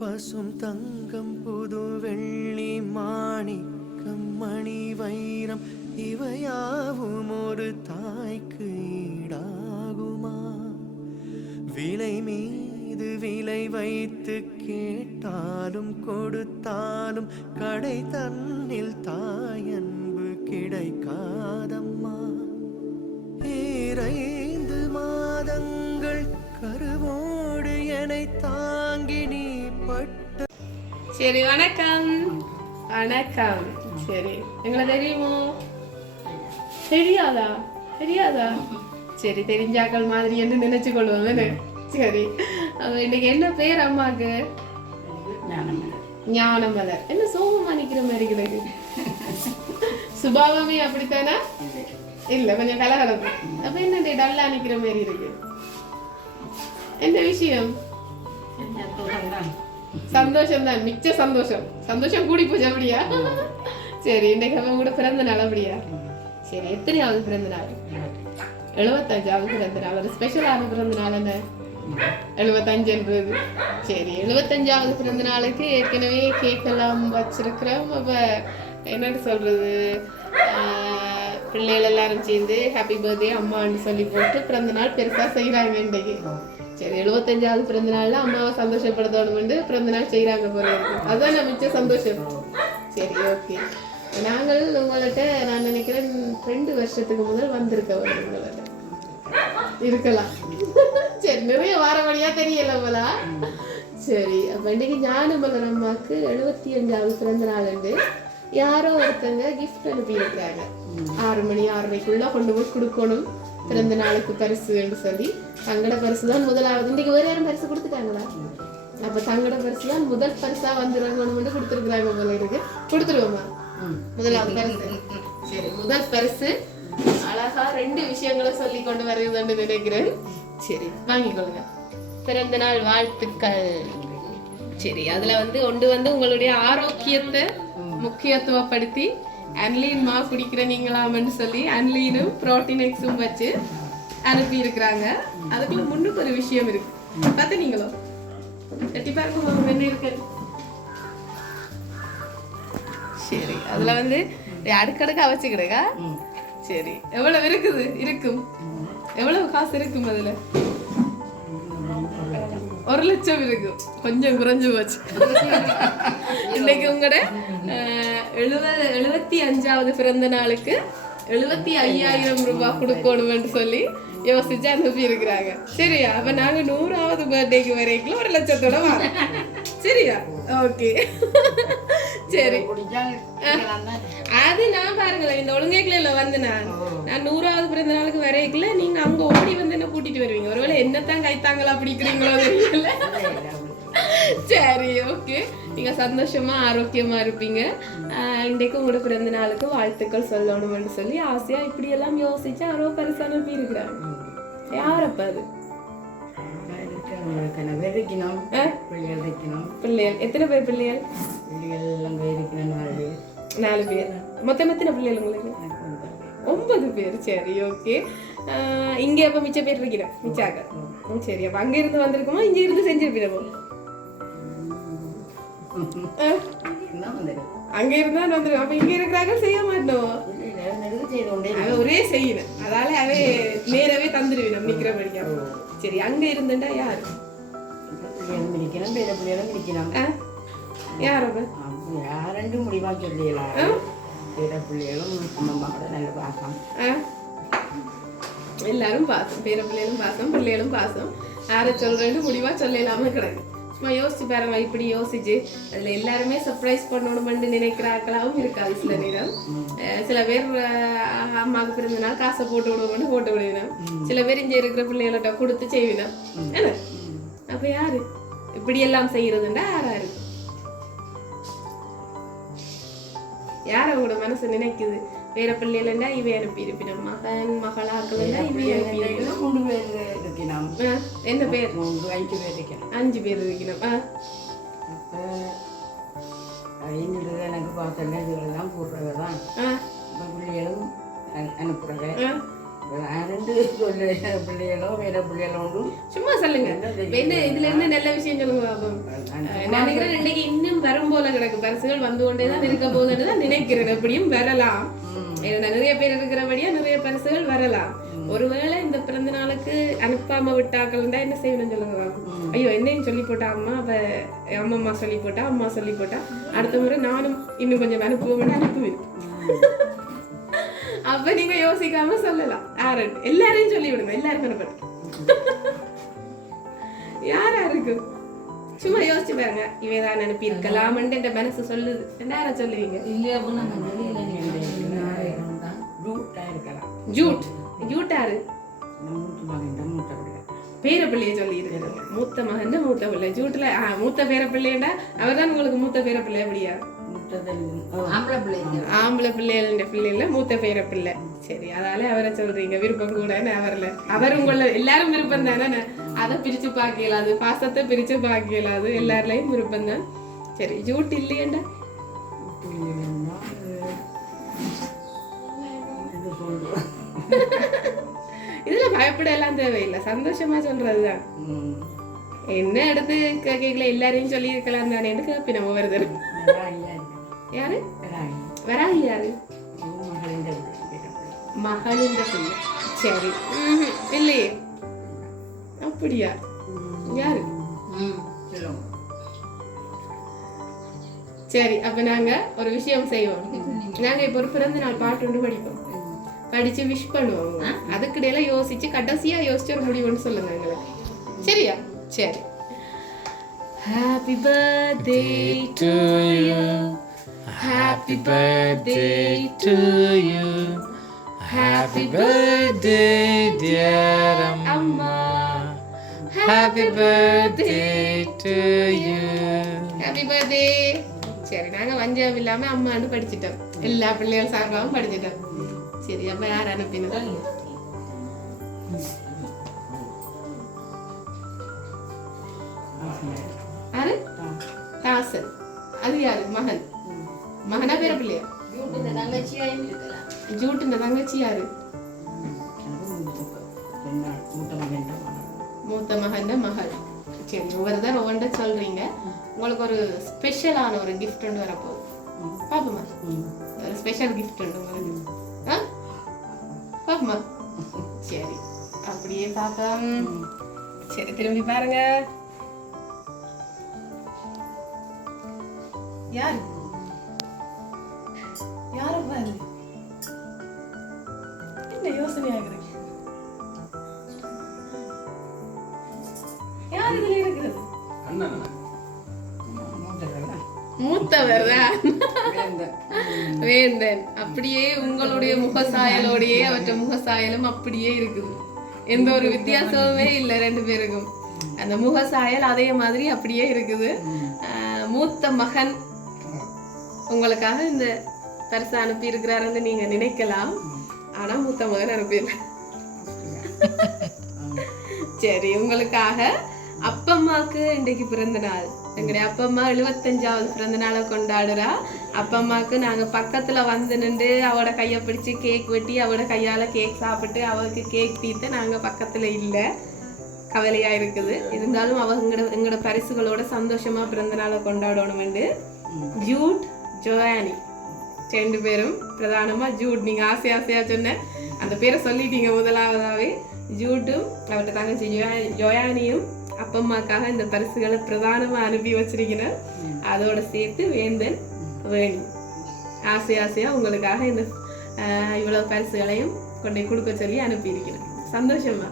பசும் தங்கம் புது வெள்ளி மாணிக்கம் மணி வைரம் இவையாவும் ஒரு தாய்க்கு ஈடாகுமா? விலை மீது விலை வைத்து கேட்டாலும் கொடுத்தாலும் கடை தன்னில் தாயன்பு கிடைக்காதம்மா. 2 மாதங்கள் கருவோடு என்னை தாங்கி நீ பட்ட. சரி, வணக்கம். வணக்கம். சரி, எங்களை தெரியுமோ? தெரியாதா? சரி, தெரிஞ்சாக்கள் மாதிரி என்று நினைச்சு கொள்வோம். சரி, இன்னைக்கு என்ன பேர் அம்மாக்கு? ஞானமலர். என்ன சோகமா நிக்கிற மாதிரி கிடையாது? சுபாவமே அப்படித்தானா? இல்ல, கொஞ்சம் கலகலம். அப்ப என்ன டல்லா நிக்கிற மாதிரி இருக்கு? என்ன விஷயம்? சந்தோஷம் தான், மிச்ச சந்தோஷம் கூடி போச்சு அப்படியா? சரி, இன்னைக்கு அவன் கூட பிறந்த நாள் அப்படியா? சரி, எத்தனையாவது பிறந்த நாள்? 75வது பிறந்த நாள். ஒரு ஸ்பெஷலான பிறந்த நாள் என்ன? 75. சரி, 75வது பிறந்த நாளுக்கு ஏற்கனவே கேக் எல்லாம் வச்சிருக்கிறோம். அப்ப என்னன்னு சொல்றது, பிள்ளைகள் எல்லாரும் சேர்ந்து ஹாப்பி பர்த்டே அம்மான்னு சொல்லி போட்டு பிறந்த நாள் பெருசா செய்யறாங்க இன்னைக்கு. சரி, 75வது பிறந்த நாள்ல அம்மாவை சந்தோஷப்படுத்தணும் பிறந்த நாள் செய்யறாங்க போல இருக்கு. அதுதான் மிச்ச சந்தோஷம். சரி, ஓகே. நாங்கள் உங்கள்கிட்ட நான் நினைக்கிறேன் 2 வருஷத்துக்கு முதல் வந்திருக்க உங்கள்கிட்ட இருக்கலாம். சரி, நிறைய வார வழியா தெரியல போலா. சரி, அப்ப இன்னைக்கு ஞானமலர் அம்மாக்கு 75வது பிறந்த நாள் உண்டு. யாரோ ஒருத்தங்க கிஃப்ட் அனுப்பி இருக்கிறாங்க. 6 மணி 6:30க்குள்ள கொண்டு போய் கொடுக்கணும் பிறந்த நாளுக்கு பரிசுன்னு சொல்லி. தங்கட பரிசு தான் முதலாவது. இன்னைக்கு வேற யாரும் பரிசு கொடுத்துட்டாங்களா? அப்ப தங்கட பரிசு தான் முதல் பரிசா வந்துருவாங்க கொடுத்துருக்குறாங்க போல இருக்கு. கொடுத்துருவோமா முதலாவது பரிசு? சரி, முதல் பரிசு அழகா 2 விஷயங்களை சொல்லி கொண்டு வருதுன்னு நினைக்கிறேன். சரி, வாங்கிக்கொள்ளுங்க. பிறந்த நாள் வாழ்த்துக்கள். சரி, அதுல ஒன்று உங்களுடைய ஆரோக்கியத்தை முக்கியத்துவப்படுத்தி அன்லீன் மா குடிக்கிற நீங்களாமன்னு சொல்லி அன்லீனும் புரோட்டீன் எக்ஸும் வச்சு அனுப்பி இருக்கிறாங்க. அதுக்குள்ள முன்னுக்கு ஒரு விஷயம் இருக்கு, பார்த்து நீங்களும் எட்டி பார்க்க என்ன இருக்கு. சரி, அதுல அடுக்கடுக்கா வச்சுக்கிடுங்க. சரி, எவ்வளவு இருக்கும் எவ்வளவு காசு இருக்கும்? அதுல 1 லட்சம் இருக்கும். கொஞ்சம் குறைஞ்சு போச்சு. இன்னைக்கு உங்களோட 75வது பிறந்த நாளுக்கு 75,000 ரூபாய் கொடுக்கணும்னு சொல்லி யோசிச்சு அனுப்பி இருக்கிறாங்க. சரியா? அப்ப நாங்க 100வது பர்த்டேக்கு வரைக்கும் 1 லட்சத்தோட வரோம். சரியா? ஓகே. சரி, அது நான் பாருங்களேன், இந்த ஒழுங்கைக்குள்ள நான் 100வது பிறந்த நாளுக்கு வரைக்குள்ள நீங்க அங்க ஓடி என்ன கூட்டிட்டு வருவீங்க. ஒருவேளை என்னத்தான் கைத்தாங்களா பிடிக்கிறீங்களோ தெரியல. சரி, ஓகே. நீங்க சந்தோஷமா ஆரோக்கியமா இருப்பீங்க. இன்றைக்கு உங்களோட பிறந்த நாளுக்கு வாழ்த்துக்கள் சொல்லணும்னு சொல்லி ஆசையா இப்படி எல்லாம் யோசிச்சு யாரோ பரிசு அனுப்பி இருக்கிறாங்க. யாரப்ப அது? பிள்ளைகள் எத்தனை பேர்? பிள்ளைகள் 4 பேர். மொத்தம் எத்தனை பிள்ளைகள் உங்களுக்கு? 9 பேர். சரி, ஓகே. இங்க அப்ப மிச்ச பேர் இருக்கிறோம், மிச்சாக்க. சரி, அப்ப அங்க இருந்து வந்திருக்கோமா இங்க இருந்து செஞ்சிருப்போம்? அங்க இருந்தா வந்துடும். அப்ப இங்க இருக்கிறாங்க செய்ய மாட்டோம், ஒரே செய்யணும். அதால அவே நேரவே தந்துடுவேன் நிக்கிறபடியா. சரி, அங்க இருந்துட்டா யாரு? யார்? முடிவா சொல்லலாம். எல்லாரும் பாசம், பேர பிள்ளைகளும் பாசம், பிள்ளைகளும் பாசம். யாரை சொல்றேன்னு முடிவா சொல்லலாம கிடக்கு. சும்மா யோசிச்சு பாருங்க. இப்படி யோசிச்சு அதுல எல்லாருமே சர்ப்ரைஸ் பண்ணணும்னு நினைக்கிறாக்களாவும் இருக்காது. சில நேரம் சில பேர் அம்மாவுக்கு பிறந்த நாள் காசை போட்டு விடுவோம்னு போட்டு விடுவினோம். சில பேர் இங்க இருக்கிற பிள்ளைகளோட கொடுத்து செய்வினோம். என்ன அப்ப யாரு இப்படி எல்லாம் செய்யறதுண்டா? யாராரு? யார உங்களோட மனசு நினைக்குது? வேற பிள்ளைகளா இவை அனுப்பி இருப்பினோம், மகன் மகளாக்கள் இவை அனுப்பி இருக்கணும். என்ன பேர்? 5 பேர் இருக்கணும். எனக்கு பார்த்தெல்லாம் போடுறதான் பிள்ளைகளும் அனுப்புறத ரெண்டு சொல்ல பிள்ளைகளோ வேற பிள்ளைகளோ உண்டு. சும்மா சொல்லுங்க என்ன இதுல என்ன நல்ல விஷயம் சொல்லுங்க பாப்போம். நான் நினைக்கிறேன் இன்னைக்கு இன்னும் வரும் போல கிடக்கு பரிசுகள் வந்து கொண்டேதான் இருக்க போகுதுன்னு தான் நினைக்கிறேன். எப்படியும் வரலாம், நிறைய பேர் இருக்கிறபடியா நிறைய பரிசுகள் வரலாம். ஒருவேளை இந்த பிறந்த நாளுக்கு அனுப்பாம விட்டாக்கள் இருந்தா என்ன செய்யணும்னு சொல்லுங்க. ஐயோ என்னையும் சொல்லி போட்டா அம்மா, அவ அம்மம்மா சொல்லி போட்டா, அம்மா சொல்லி போட்டா, அடுத்த முறை நானும் இன்னும் கொஞ்சம் அனுப்புவேன் அனுப்புவேன். அப்ப நீங்க யோசிக்காம சொல்லலாம். எல்லாரையும் சொல்லி விடுங்க, எல்லாரும் அனுப்பட்டும். யாரா இருக்கு சும்மா யோசிச்சு பாருங்க. இவைதான் அனுப்பி இருக்கலாம்னு என் மனசு சொல்லுது. என்ன சொல்லுவீங்க? ஜூட் ஜூட்டாரு பேர பிள்ளைய சொல்லி இருக்கிறாங்க. மூத்த மகன் மூத்த பிள்ளை ஜூட்ல மூத்த பேர பிள்ளைன்னா அவர் தான் உங்களுக்கு மூத்த பேர பிள்ளை. அப்படியா? ஆம்பளை பிள்ளைகள பிள்ளைல மூத்த பேர பிள்ளை. சரி, அதால அவரை சொல்றீங்க. விருப்பம் கூட அவர்ல அவர் உங்கள எல்லாரும் விருப்பம் தானே. அதை பிரிச்சு பார்க்க இயலாது, பாசத்தை பிரிச்சு பார்க்க இயலாது. எல்லாருலயும் விருப்பம் தான். சரி, ஜூட் இல்லையண்டா இதுல பயப்பட எல்லாம் தேவையில்லை, சந்தோஷமா சொல்றதுதான். என்ன எடுத்து கேட்கல எல்லாரையும் சொல்லி இருக்கலாம் தானே கேப்பி நம்ம வருது. யாரு வராகி? யாரு? மகளின் பிள்ளை. சரி, இல்லையே. அப்படியா? யாரு? சரி, அப்ப நாங்க ஒரு விஷயம் செய்வோம். நாங்க இப்ப ஒரு பிறந்த நாள் பாட்டு ஒன்று படிப்போம், படிச்சு விஷ் பண்ணுவோம். அதுக்கிடையில யோசிச்சு கடைசியா யோசிச்சு ஒரு முடிவுன்னு சொல்லுங்க எங்களுக்கு. சரியா? சரி. Happy birthday to you, happy birthday to you, happy birthday dear Amma, happy birthday to you, happy birthday. சரி, நாங்க வஞ்சம் இல்லாம அம்மான்னு படிச்சிட்டோம், எல்லா பிள்ளைகள் சார்பாகவும் படிச்சிட்டோம். சரி, அப்ப யார் அனுப்பினது? யாரு? தாசன். அது யாரு? மகன். மகனா பேர பிள்ளையா? ஜூட்டுன தங்கச்சி யாரு? மூத்த மகன் மகள். சரி, ஒவ்வொருதான் ஒவ்வொன்றை சொல்றீங்க. உங்களுக்கு ஒரு ஸ்பெஷலான ஒரு கிஃப்ட் ஒன்று வரப்போகுது. பாப்போமா? ஒரு ஸ்பெஷல் கிஃப்ட் உண்டு உங்களுக்கு. பாப்போமா? சரி, அப்படியே பாப்போம். சரி, திரும்பி பாருங்க. யாரு? யார பாரு? என்ன யோசனை ஆகுது? யார் இதுல இருக்கிறது? மூத்தவர் வேந்தன். அப்படியே உங்களுடைய முகசாயலோடையே அவற்ற முகசாயலும் அப்படியே இருக்குது. எந்த ஒரு வித்தியாசமுமே இல்லை ரெண்டு பேருக்கும். அந்த முகசாயல் அதே மாதிரி அப்படியே இருக்குது. மூத்த மகன் உங்களுக்காக இந்த பரிசு அனுப்பி இருக்கிறாருன்னு நீங்க நினைக்கலாம். ஆனா மூத்த மகன் அனுப்பிடல. சரி, உங்களுக்காக அப்பம்மாக்கு இன்றைக்கு பிறந்த நாள். எங்களுடைய அப்பம்மா 75வது பிறந்த நாளை கொண்டாடுறா. அப்பம்மாக்கு நாங்க பக்கத்துல வந்து நின்று அவட கையை பிடிச்சு கேக் வெட்டி அவட கையால கேக் சாப்பிட்டு அவளுக்கு கேக் தீர்த்து நாங்க பக்கத்துல இல்லை. கவலையா இருக்குது. இருந்தாலும் அவ எங்களோட பரிசுகளோட சந்தோஷமா பிறந்த நாளை கொண்டாடணும். ஜூட், ஜோயானி ரெண்டு பேரும். பிரதானமா ஜூட், நீங்க ஆசையா சொன்ன அந்த பேரை சொல்லிட்டீங்க முதலாவதாவே. ஜூட்டும் அவர்கிட்ட தங்கச்சி ஜோயானியும் அப்பம்மாக்காக இந்த பரிசுகளை பிரதானமா அனுப்பி வச்சிருக்கிறேன். அதோட சேர்த்து வேந்தன் வேணி ஆசையா உங்களுக்காக இந்த இவ்வளவு பரிசுகளையும் கொண்டே கொடுக்க சொல்லி அனுப்பி இருக்கிறேன். சந்தோஷமா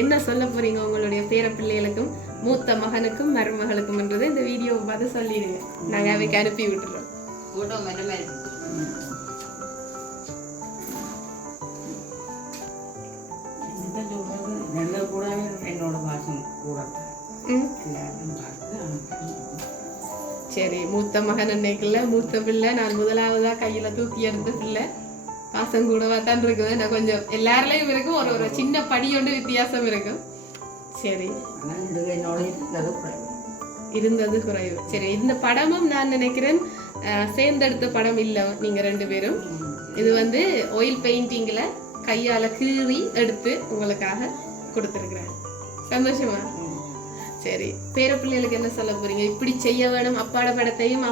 என்ன சொல்ல போறீங்க உங்களுடைய பேர பிள்ளைகளுக்கும் மூத்த மகனுக்கும் மருமகளுக்கும் என்றதை இந்த வீடியோவை பார்த்து சொல்லிடுங்க. நாங்க அவைக்கு அனுப்பி விட்டுறோம். சரி, மூத்த மகன் அன்னைக்குள்ள மூத்த பிள்ளை. நான் முதலாவதா கையில தூக்கி எடுத்த பிள்ளை. பாசம் கூடவா தான் இருக்குது. நான் கொஞ்சம் எல்லாருலயும் இருக்கும். ஒரு சின்ன படியோண்டு வித்தியாசம் இருக்கும். சரி, இருந்தது குறைவு. சரி, இந்த படமும் நான் நினைக்கிறேன் சேர்ந்தெடுத்த படம் இல்லை நீங்க ரெண்டு பேரும். இது ஆயில் பெயிண்டிங்ல கையால கீறி எடுத்து உங்களுக்காக கொடுத்துருக்குறாங்க. சந்தோஷமா? சரி, பேர பிள்ளைகளுக்கு என்ன சொல்ல போறீங்க? இப்படி செய்ய வேணும், அப்பாட படத்தையும்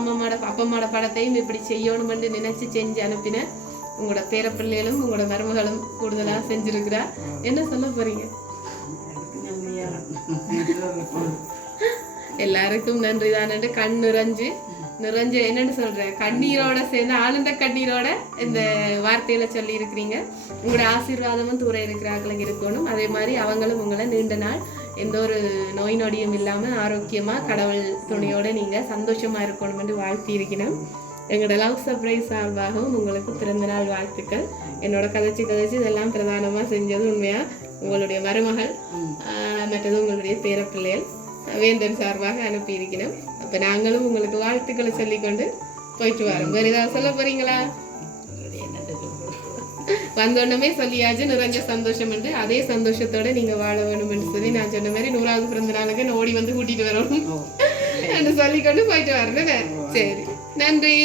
அப்பம்மாட படத்தையும் இப்படி செய்யணும்னு நினைச்சு செஞ்சு அனுப்பின உங்களோட பேர பிள்ளைகளும் உங்களோட மருமகளும் கூடுதலா செஞ்சிருக்கிறா. என்ன சொல்ல போறீங்க? எல்லாருக்கும் நன்றி தான். கண் நிறைஞ்சு என்னன்னு சொல்றேன், கண்ணீரோட சேர்ந்து ஆனந்த கண்ணீரோட இந்த வார்த்தையில சொல்லி இருக்கிறீங்க. உங்களோட ஆசீர்வாதமும் தூர இருக்கிறார்களுக்கு இருக்கணும். அதே மாதிரி அவங்களும் உங்களை நீண்ட நாள் எந்த ஒரு நோய் நொடியும் இல்லாம ஆரோக்கியமா கடவுள் துணையோட நீங்க சந்தோஷமா இருக்கணும்னு வாழ்த்தி இருக்கணும். எங்களோட லவ் சர்ப்ரைஸ் சார்பாகவும் உங்களுக்கு பிறந்த நாள் வாழ்த்துக்கள். என்னோட கதைச்சு இதெல்லாம் பிரதானமா செஞ்சது உண்மையா உங்களுடைய மருமகள், மற்றது உங்களுடைய பேர பிள்ளைகள் வேந்தன் சார்பாக அனுப்பி இருக்கணும். அப்ப நாங்களும் உங்களுக்கு வாழ்த்துக்களை சொல்லிக்கொண்டு போயிட்டு வரோம். வேற ஏதாவது சொல்ல போறீங்களா? வந்தோடனே சொல்லியாச்சு நிறைஞ்ச சந்தோஷம் என்று, அதே சந்தோஷத்தோட நீங்க வாழ வேணும் என்று சொல்லி நான் சொன்ன மாதிரி 100வது பிறந்த நாளுக்கு ஓடி வந்து கூட்டிட்டு வரணும் என்று சொல்லிக்கொண்டு போயிட்டு வரணும். சரி, நன்றி.